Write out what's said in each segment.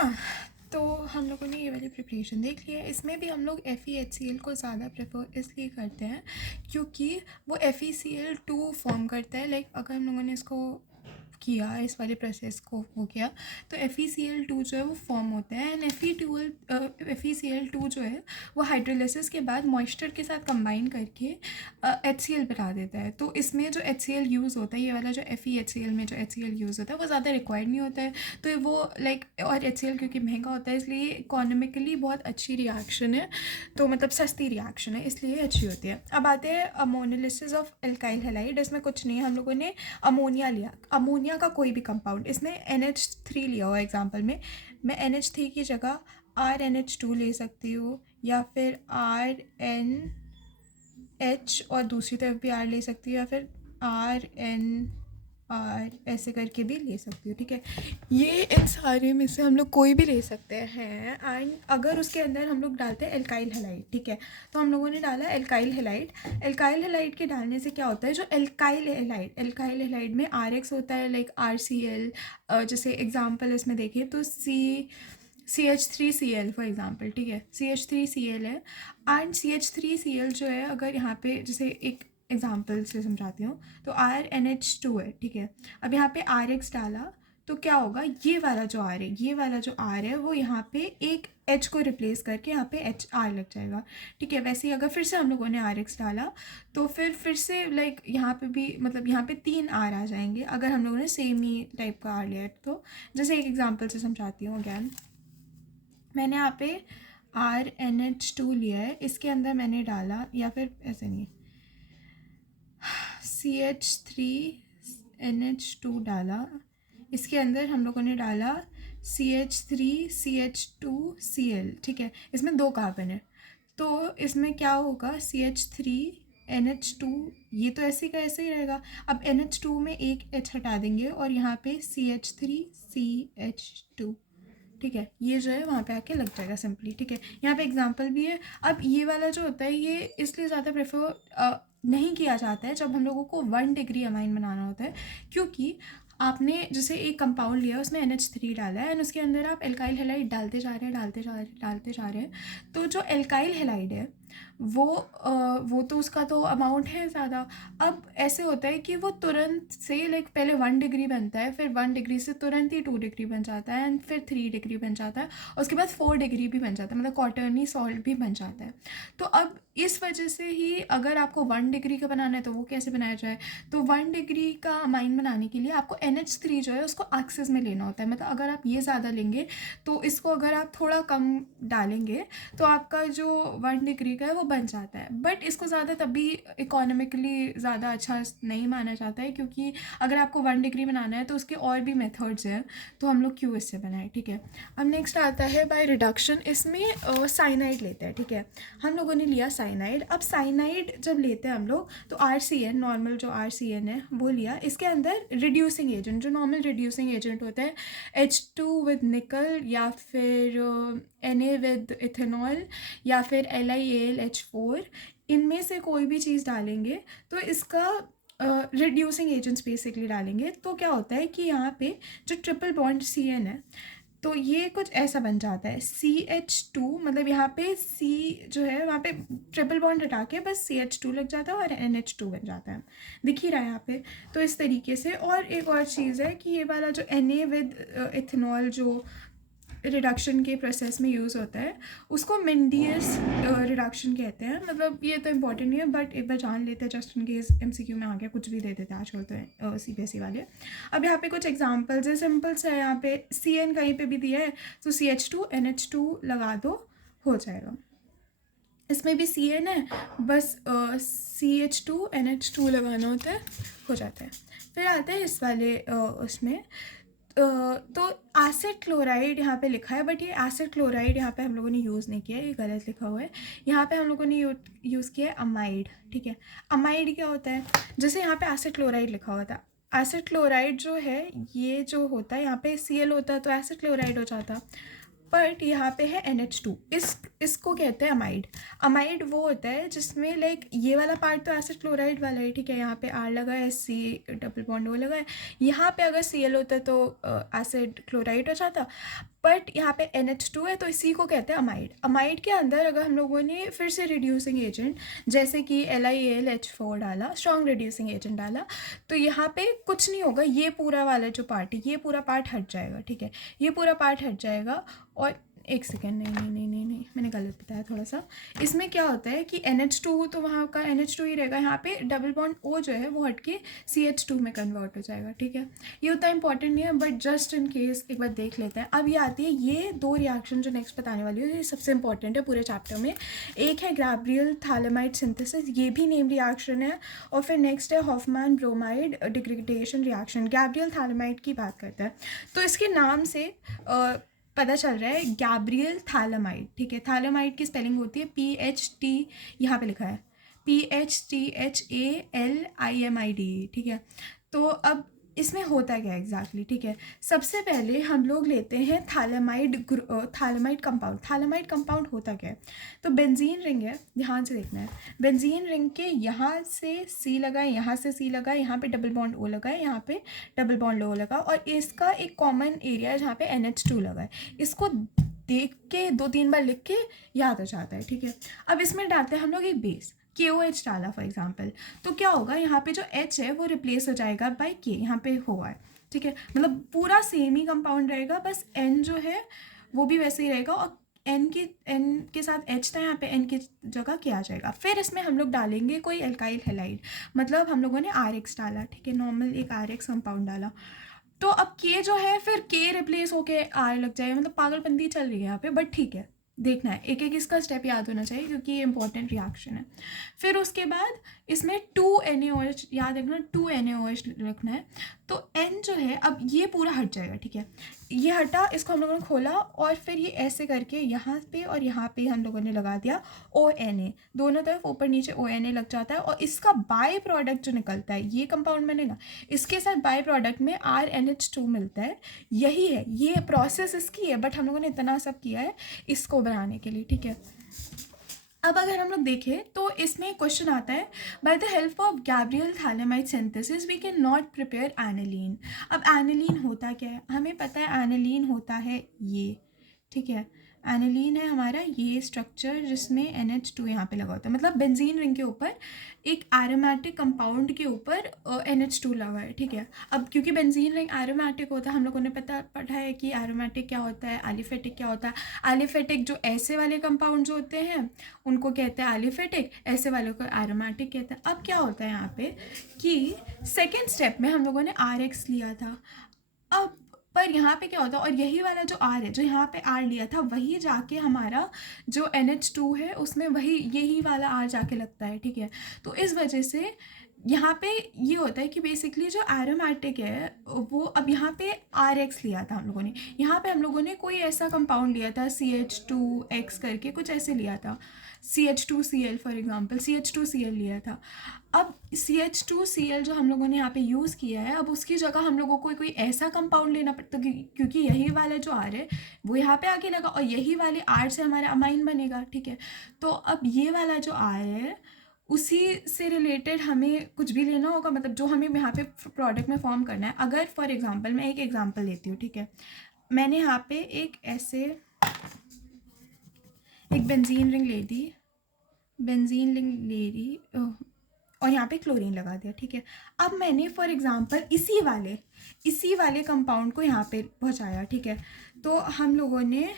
हाँ, तो हम लोगों ने ये वाली प्रिपरेशन देख ली है। इसमें भी हम लोग FeHCl को ज़्यादा प्रेफर इसलिए करते हैं क्योंकि वो FeCl2 फॉर्म करता है। लाइक अगर हम लोगों ने इसको किया, इस वाले प्रोसेस को वो किया, तो FeCl2 जो है वो फॉर्म होता है। एंड FeCl2 जो है वो हाइड्रोलिसिस के बाद मॉइस्चर के साथ कंबाइन करके HCl बना देता है। तो इसमें जो HCl यूज़ होता है, ये वाला जो FeHCl में जो HCl यूज़ होता है वो ज़्यादा रिक्वायर्ड नहीं होता है। तो वो लाइक, और HCl क्योंकि महंगा होता है इसलिए इकोनॉमिकली बहुत अच्छी रिएक्शन है, तो मतलब सस्ती रिएक्शन है, इसलिए अच्छी होती है। अब आते हैं अमोनोलिसिस ऑफ एल्काइल हैलाइड। इसमें कुछ नहीं है, हम लोगों ने अमोनिया लिया, अमोनिया का कोई भी कंपाउंड, इसमें NH3 लिया हुआ एग्जाम्पल में, मैं NH3 की जगह RNH2 ले सकती हूँ, या फिर RNH और दूसरी तरफ भी R ले सकती हूँ, या फिर RNR ऐसे करके भी ले सकती हूँ। ठीक है, ये इन सारे में से हम लोग कोई भी ले सकते हैं। एंड अगर उसके अंदर हम लोग डालते हैं एल्काइल हैलाइड, ठीक है, तो हम लोगों ने डाला एल्काइल हैलाइड। एल्काइल हैलाइड के डालने से क्या होता है, जो एल्काइल हैलाइड में RX होता है, लाइक RCl, जैसे एग्जाम्पल इसमें देखें तो CH3Cl फॉर एग्जाम्पल, ठीक है, CH3Cl है। एंड CH3Cl जो है, अगर यहाँ पे जैसे एक एग्जाम्पल से समझाती हूँ, तो RNH2 है, ठीक है, अब यहाँ पे RX डाला तो क्या होगा, ये वाला जो R है, ये वाला जो R है वो यहाँ पे एक H को रिप्लेस करके यहाँ पे HR लग जाएगा। ठीक है, वैसे ही अगर फिर से हम लोगों ने RX डाला तो फिर से लाइक यहाँ पे भी, मतलब यहाँ पे 3 R आ जाएंगे अगर हम लोगों ने सेम ही टाइप का R लिया है। तो जैसे एक एग्जाम्पल से समझाती हूँ अगैन, मैंने यहाँ पे RNH2 लिया है, इसके अंदर मैंने डाला, या फिर ऐसे नहीं, CH3NH2 डाला, इसके अंदर हम लोगों ने डाला CH3CH2Cl, ठीक है, इसमें 2 कार्बन है, तो इसमें क्या होगा, CH3NH2, ये तो ऐसे का ऐसे ही रहेगा। अब NH2 में एक H हटा देंगे और यहाँ पे CH3CH2, ठीक है, ये जो है वहाँ पे आके लग जाएगा सिंपली। ठीक है, यहाँ पे एग्जांपल भी है। अब ये वाला जो होता है ये इसलिए ज़्यादा प्रेफर नहीं किया जाता है जब हम लोगों को 1 डिग्री अमाइन बनाना होता है, क्योंकि आपने जैसे एक कंपाउंड लिया, उसमें NH3 डाला है एंड उसके अंदर आप एल्काइल हैलाइड डालते जा रहे हैं, तो जो एल्काइल हैलाइड है वो तो उसका तो अमाउंट है ज़्यादा। अब ऐसे होता है कि वो तुरंत से लाइक पहले 1 डिग्री बनता है, फिर 1 डिग्री से तुरंत ही 2 डिग्री बन जाता है, एंड फिर 3 डिग्री बन जाता है, और उसके बाद 4 डिग्री भी बन जाता है, मतलब क्वार्टरनी सॉल्ट भी बन जाता है। तो अब इस वजह से ही अगर आपको 1 डिग्री का बनाना है तो वो कैसे बनाया जाए, तो 1 डिग्री का अमाइन बनाने के लिए आपको NH3 जो है उसको एक्सेस में लेना होता है। मतलब अगर आप ये ज़्यादा लेंगे तो इसको अगर आप थोड़ा कम डालेंगे तो आपका जो 1 डिग्री का है वो बन जाता है। बट इसको ज़्यादा तभी इकोनॉमिकली ज़्यादा अच्छा नहीं माना जाता है, क्योंकि अगर आपको 1 डिग्री बनाना है तो उसके और भी मेथड्स हैं, तो हम लोग क्यों इससे बनाए। ठीक है, अब नेक्स्ट आता है बाय रिडक्शन। इसमें साइनाइड लेते हैं, ठीक है, हम लोगों ने लिया साइनाइड। अब साइनाइड जब लेते हैं हम लोग तो RCN, नॉर्मल जो RCN है वो लिया, इसके अंदर रिड्यूसिंग एजेंट, जो नॉर्मल रिड्यूसिंग एजेंट होता है, H2 विद निकल, या फिर Na विद इथेनॉल, या फिर LiAlH4, इनमें से कोई भी चीज़ डालेंगे तो इसका रिड्यूसिंग एजेंट्स बेसिकली डालेंगे, तो क्या होता है कि यहाँ पे जो ट्रिपल बॉन्ड CN है तो ये कुछ ऐसा बन जाता है CH2, मतलब यहाँ पे C जो है वहाँ पे ट्रिपल बॉन्ड हटा के बस CH2 लग जाता है और NH2 बन जाता है, दिख ही रहा है यहाँ पे। तो इस तरीके से। और एक और चीज़ है कि ये वाला जो Na विद इथेनॉल जो रिडक्शन के प्रोसेस में यूज़ होता है उसको मेंडियस रिडक्शन कहते हैं। मतलब ये तो इम्पॉर्टेंट नहीं है, बट एक बार जान लेते हैं जस्ट इन केस MCQ में आ गया, कुछ भी दे देते हैं आजकल तो CBSE वाले। अब यहाँ पे कुछ एग्जांपल्स है, सिंपल से है, यहाँ पे CN कहीं पे भी दिया है तो CH2 NH2 लगा दो, हो जाएगा। इसमें भी CN है, बस CH2 NH2 लगाना होता है, हो जाता है। फिर आते हैं इस वाले उसमें तो एसिड क्लोराइड यहाँ पे लिखा है, बट ये एसिड क्लोराइड यहाँ पे हम लोगों ने यूज़ नहीं किया है, ये गलत लिखा हुआ है। यहाँ पे हम लोगों ने यूज़ किया है अमाइड। ठीक है, अमाइड क्या होता है, जैसे यहाँ पे एसिड क्लोराइड लिखा हुआ था, एसिड क्लोराइड जो है ये जो होता है यहाँ पे Cl होता है तो एसिड क्लोराइड हो जाता, बट यहाँ पे है NH2, इसको कहते हैं अमाइड। अमाइड वो होता है जिसमें लाइक ये वाला पार्ट तो एसिड क्लोराइड वाला है, ठीक है, यहाँ पे R लगा है, C डबल बॉन्ड वो लगा है, यहाँ पे अगर Cl होता है तो एसिड क्लोराइड हो जाता, बट यहाँ पे NH2 है तो इसी को कहते हैं अमाइड। अमाइड के अंदर अगर हम लोगों ने फिर से रिड्यूसिंग एजेंट जैसे कि LiAlH4 डाला, स्ट्रॉन्ग रिड्यूसिंग एजेंट डाला, तो यहाँ पे कुछ नहीं होगा, ये पूरा वाला जो पार्ट है ये पूरा पार्ट हट जाएगा, ठीक है, ये पूरा पार्ट हट जाएगा। और एक सेकेंड, नहीं, मैंने गलत बताया थोड़ा सा। इसमें क्या होता है कि NH2 तो वहाँ का NH2 ही रहेगा, यहाँ पे डबल बॉन्ड O जो है वो हट के CH2 में कन्वर्ट हो जाएगा, ठीक है। ये उतना इंपॉर्टेंट नहीं है बट जस्ट इन केस एक बार देख लेते हैं। अब ये आती है ये दो रिएक्शन जो नेक्स्ट बताने वाली है, ये सबसे इंपॉर्टेंट है पूरे चैप्टर में। एक है गैब्रियल थालेमाइड सिंथेसिस, ये भी नेम रिएक्शन है, और फिर नेक्स्ट है Hofmann bromide degradation reaction. Gabriel phthalimide की बात करते हैं तो इसके नाम से पता चल रहा है गैब्रियल थालेमाइड, ठीक है। थालेमाइड की स्पेलिंग होती है PHT, यहाँ पे लिखा है PHTHALIMID, ठीक है। तो अब इसमें होता क्या एग्जैक्टली, ठीक है। सबसे पहले हम लोग लेते हैं थालेमाइड कंपाउंड। थालेमाइड कंपाउंड होता क्या है, तो बेंजीन रिंग है, ध्यान से देखना है। बेंजीन रिंग के यहाँ से C लगा है, यहाँ से C लगा है, यहाँ पे डबल बॉन्ड O लगा है, यहाँ पे डबल बॉन्ड O लगा, और इसका एक कॉमन एरिया है जहाँ पे NH2 लगा है। इसको देख के 2-3 बार लिख के याद हो जाता है, ठीक है। अब इसमें डालते हैं हम लोग एक बेस, KOH डाला फॉर एग्जाम्पल, तो क्या होगा, यहाँ पे जो H है वो रिप्लेस हो जाएगा बाय K, यहाँ पे हुआ है, ठीक है। मतलब पूरा सेम ही कंपाउंड रहेगा, बस N जो है वो भी वैसे ही रहेगा, और N के साथ H था, यहाँ पे N की जगह क्या आ जाएगा। फिर इसमें हम लोग डालेंगे कोई एल्काइल हैलाइड, मतलब हम लोगों ने RX डाला, ठीक है, नॉर्मल एक RX कंपाउंड डाला। तो अब K जो है फिर K रिप्लेस होके R लग जाएगा, मतलब पागलपंती चल रही है यहाँ पे, बट ठीक है, देखना है, एक एक इसका स्टेप याद होना चाहिए क्योंकि ये इंपॉर्टेंट रिएक्शन है। फिर उसके बाद इसमें 2NaOH याद रखना, 2NaOH रखना है। तो N जो है अब ये पूरा हट जाएगा, ठीक है, ये हटा, इसको हम लोगों ने खोला, और फिर ये ऐसे करके यहाँ पे और यहाँ पे हम लोगों ने लगा दिया ONA, दोनों तरफ ऊपर नीचे ONA लग जाता है, और इसका बाय प्रोडक्ट जो निकलता है, ये कंपाउंड बनेगा, इसके साथ बाय प्रोडक्ट में RNH2 मिलता है। यही है, ये प्रोसेस इसकी है, बट हम लोगों ने इतना सब किया है इसको बनाने के लिए, ठीक है। अब अगर हम लोग देखें तो इसमें क्वेश्चन आता है, by the help of Gabriel phthalimide synthesis we can not prepare aniline. अब एनिलीन होता क्या है, हमें पता है एनिलीन होता है ये, ठीक है, एनिलीन है हमारा ये स्ट्रक्चर जिसमें NH2 यहाँ पे लगा होता है, मतलब बेंजीन रिंग के ऊपर एक एरोमेटिक कंपाउंड के ऊपर NH2 लगा है, ठीक है। अब क्योंकि बेंजीन रिंग एरोमेटिक होता है, हम लोगों ने पढ़ा है कि एरोमेटिक क्या होता है, एलिफेटिक क्या होता है। एलिफेटिक जो ऐसे वाले कंपाउंड जो होते हैं उनको कहते हैं एलिफेटिक, ऐसे वालों को एरोमेटिक कहते हैं। अब क्या होता है यहाँ पे कि सेकेंड स्टेप में हम लोगों ने RX लिया था, अब पर यहाँ पे क्या होता है, और यही वाला जो R है, जो यहाँ पे R लिया था, वही जाके हमारा जो NH2 है उसमें वही यही वाला R जाके लगता है, ठीक है। तो इस वजह से यहाँ पे ये होता है कि बेसिकली जो एरोमेटिक है वो, अब यहाँ पे RX लिया था हम लोगों ने, यहाँ पे हम लोगों ने कोई ऐसा कंपाउंड लिया था CH2X करके कुछ ऐसे लिया था, CH2Cl फॉर एग्जांपल, CH2Cl लिया था। अब CH2Cl जो हम लोगों ने यहाँ पे यूज़ किया है, अब उसकी जगह हम लोगों को कोई ऐसा कंपाउंड लेना पड़ता, क्योंकि यही वाला जो R है वो यहाँ पे आके लगा, और यही वाले R से हमारा अमाइन बनेगा, ठीक है। तो अब ये वाला जो R है उसी से रिलेटेड हमें कुछ भी लेना होगा, मतलब जो हमें यहाँ पे प्रोडक्ट में फॉर्म करना है। अगर फॉर एग्जांपल मैं एक एग्जांपल लेती हूँ, ठीक है, मैंने यहाँ पे एक ऐसे एक बेंजीन रिंग ले दी, और यहाँ पे क्लोरीन लगा दिया, ठीक है। अब मैंने फॉर एग्जांपल इसी वाले कंपाउंड को यहाँ पे पहुँचाया, ठीक है। तो हम लोगों ने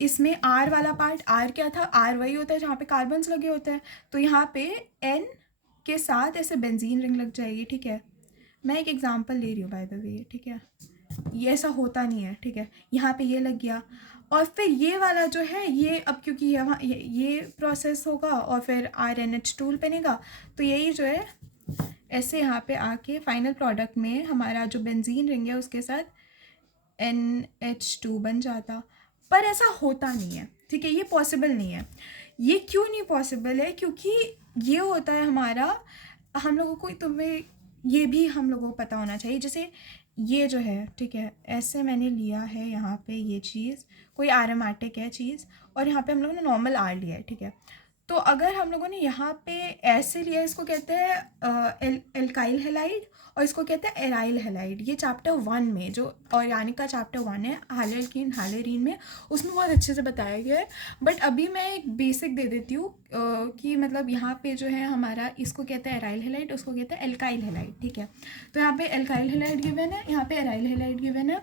इसमें R वाला पार्ट, R क्या था, R वही होता है जहाँ पे कार्बन्स लगे होते हैं, तो यहाँ पे N के साथ ऐसे बेंजीन रिंग लग जाएगी, ठीक है। मैं एक एग्जांपल ले रही हूँ बाय द वे, ठीक है, ये ऐसा होता नहीं है, ठीक है। यहाँ पे ये लग गया, और फिर ये वाला जो है ये, अब क्योंकि यहाँ ये प्रोसेस होगा और फिर RNH2 बनेगा, तो यही जो है ऐसे यहाँ पे आके फाइनल प्रोडक्ट में हमारा जो बेंजीन रिंग है उसके साथ NH2 बन जाता। पर ऐसा होता नहीं है, ठीक है, ये पॉसिबल नहीं है। ये क्यों नहीं पॉसिबल है, क्योंकि ये होता है हमारा, हम लोगों को, तुम्हें ये भी हम लोगों को पता होना चाहिए, जैसे ये जो है, ठीक है, ऐसे मैंने लिया है यहाँ पे ये चीज़, कोई एरोमेटिक है चीज़, और यहाँ पे हम लोगों ने नॉर्मल R लिया है, ठीक है। तो अगर हम लोगों ने यहाँ पे ऐसे लिया, इसको कहते हैं एल्काइल हैलाइड और इसको कहते हैं एराइल हैलाइड। ये चैप्टर 1 में, जो ऑर्गेनिक का चैप्टर 1 है हैलोल्कीन हैलोरीन में, उसमें बहुत अच्छे से बताया गया है। बट अभी मैं एक बेसिक दे देती हूँ कि मतलब यहाँ पे जो है हमारा, इसको कहते हैं एराइल हैलाइड, उसको कहते हैं एल्काइल हैलाइड, ठीक है। तो यहाँ पे एल्काइल हैलाइड गिवन है, यहाँ पे एराइल हैलाइड गिवन है।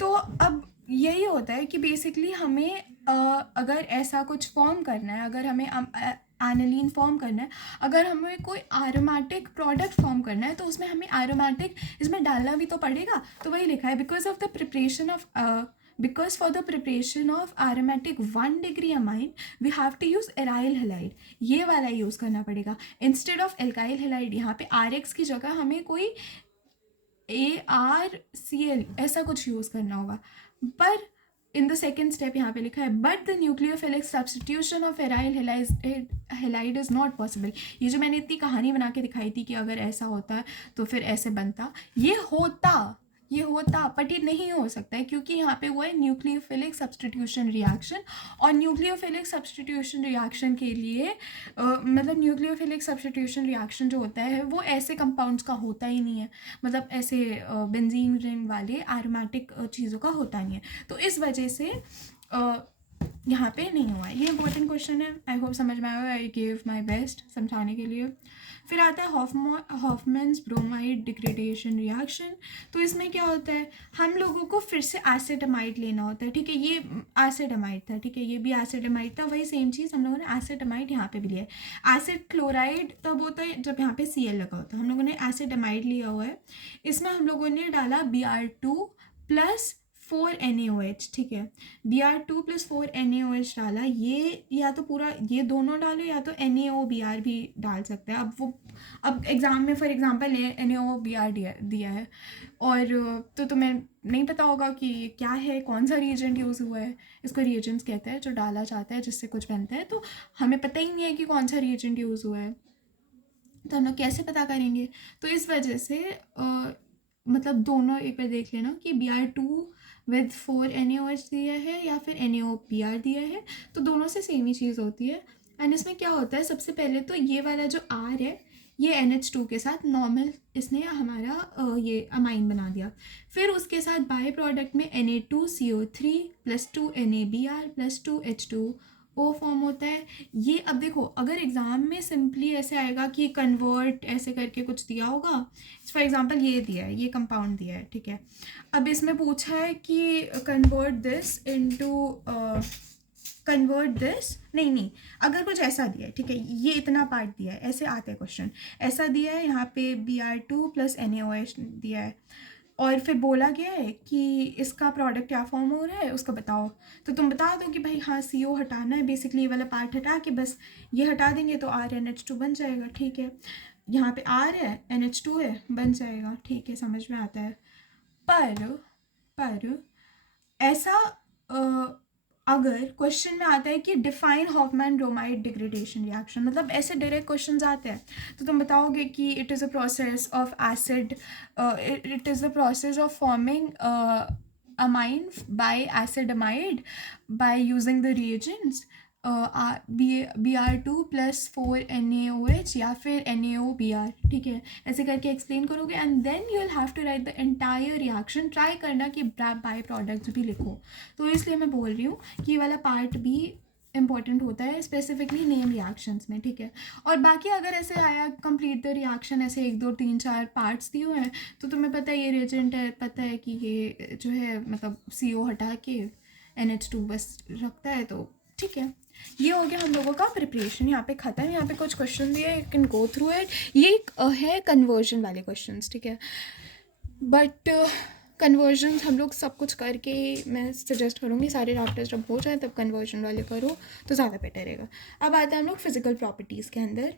तो अब यही होता है कि बेसिकली हमें अगर ऐसा कुछ फॉर्म करना है, अगर हमें एनालीन फॉर्म करना है, अगर हमें कोई एरोमेटिक प्रोडक्ट फॉर्म करना है, तो उसमें हमें एरोमेटिक इसमें डालना भी तो पड़ेगा। तो वही लिखा है, because of the preparation of because for the preparation of aromatic 1 degree amine we have to use aryl halide, ये वाला यूज़ करना पड़ेगा इंस्टेड ऑफ एल्काइल हैलाइड। यहाँ पे RX की जगह हमें कोई ARCL ऐसा कुछ यूज़ करना होगा। पर इन द सेकेंड स्टेप यहाँ पे लिखा है but the nucleophilic substitution of aryl halide is not possible. ये जो मैंने इतनी कहानी बना के दिखाई थी कि अगर ऐसा होता है तो फिर ऐसे बनता, ये होता बट ये नहीं हो सकता है, क्योंकि यहाँ पे वो है न्यूक्लियोफिलिक सब्सटीट्यूशन रिएक्शन। और न्यूक्लियोफिलिक सब्सटीट्यूशन रिएक्शन के लिए मतलब न्यूक्लियोफिलिक सब्सटीट्यूशन रिएक्शन जो होता है वो ऐसे कंपाउंड्स का होता ही नहीं है, मतलब ऐसे बेंजीन रिंग वाले एरोमेटिक चीज़ों का होता नहीं है। तो इस वजह से यहाँ पे नहीं हुआ है। ये इंपॉर्टेंट क्वेश्चन है, आई होप समझ में आया। आई गिव माई बेस्ट समझाने के लिए। फिर आता है हॉफमैन्स ब्रोमाइड डिग्रेडेशन रिएक्शन। तो इसमें क्या होता है, हम लोगों को फिर से एसिटामाइड लेना होता है, ठीक है। ये एसिटामाइड था, ठीक है, ये भी एसिटामाइड था, वही सेम चीज़ हम लोगों ने एसिटामाइड यहाँ पे भी लिया है। एसिड क्लोराइड तब होता है जब यहाँ पे Cl लगा होता है। हम लोगों ने एसिटामाइड लिया हुआ है, इसमें हम लोगों ने डाला Br2 प्लस 4NaOH, ठीक है। Br2 प्लस 4NaOH डाला, ये या तो पूरा ये दोनों डालो या तो NaOBr भी डाल सकते हैं। अब एग्ज़ाम में फॉर एग्जांपल NaOBr दिया है और तो तुम्हें नहीं पता होगा कि क्या है, कौन सा रिएजेंट यूज़ हुआ है। इसको रिएजेंट्स कहते हैं जो डाला जाता है जिससे कुछ बनता है। तो हमें पता ही नहीं है कि कौन सा रिएजेंट यूज़ हुआ है, तो हम लोग कैसे पता करेंगे। तो इस वजह से मतलब दोनों एक बार देख लेना कि Br2 विद 4NaOH दिया है या फिर NaOBr दिया है, तो दोनों से सेम ही चीज़ होती है। एंड इसमें क्या होता है, सबसे पहले तो ये वाला जो R है ये NH2 के साथ नॉर्मल इसने हमारा ये अमाइन बना दिया। फिर उसके साथ बाय प्रोडक्ट में Na2CO3 plus 2NaBr plus 2H2O form होता है। ये अब देखो, अगर एग्ज़ाम में सिंपली ऐसे आएगा कि कन्वर्ट ऐसे करके कुछ दिया होगा, फॉर एग्जांपल ये दिया है, ये कंपाउंड दिया है, ठीक है। अब इसमें पूछा है कि कन्वर्ट दिस नहीं, अगर कुछ ऐसा दिया है, ठीक है, ये इतना पार्ट दिया है, ऐसे आते हैं क्वेश्चन, ऐसा दिया है, यहाँ पे Br2 प्लस NaOH दिया है और फिर बोला गया है कि इसका प्रोडक्ट क्या फॉर्म हो रहा है उसका बताओ। तो तुम बता दो कि भाई हाँ CO हटाना है, बेसिकली ये वाला पार्ट हटा के बस ये हटा देंगे तो RNH2 बन जाएगा, ठीक है। यहाँ पे R है, NH2 है, बन जाएगा, ठीक है, समझ में आता है। पर ऐसा अगर क्वेश्चन में आता है कि define Hoffmann bromide degradation reaction, मतलब ऐसे डायरेक्ट क्वेश्चंस आते हैं, तो तुम बताओगे कि it is a process of acid, it is the process of forming amine by acid-amide by using the reagents Br2 plus 4NaOH या फिर NaOBr, ठीक है, ऐसे करके एक्सप्लेन करोगे and then you will have to write the entire reaction. Try करना कि by products भी लिखो। तो इसलिए मैं बोल रही हूँ कि ये वाला पार्ट भी इंपॉर्टेंट होता है, स्पेसिफिकली नेम रिएक्शंस में, ठीक है। और बाकी अगर ऐसे आया कंप्लीट द रिएक्शन, ऐसे 1 2 3 4 पार्ट्स दिए हुए हैं, तो तुम्हें पता है ये रिएजेंट है, पता है कि ये जो है मतलब CO हटा के NH2 बस रखता है, तो ठीक है। ये हो गया हम लोगों का प्रिपरेशन, यहाँ पे ख़त्म। यहाँ पे कुछ क्वेश्चन दिए, you can go through it. ये है कन्वर्जन वाले क्वेश्चंस, ठीक है, बट कन्वर्जन हम लोग सब कुछ करके, मैं सजेस्ट करूँगी सारे चैप्टर्स जब हो जाए तब कन्वर्जन वाले करो तो ज़्यादा बेटर रहेगा। अब आते हैं हम लोग फिजिकल प्रॉपर्टीज़ के अंदर।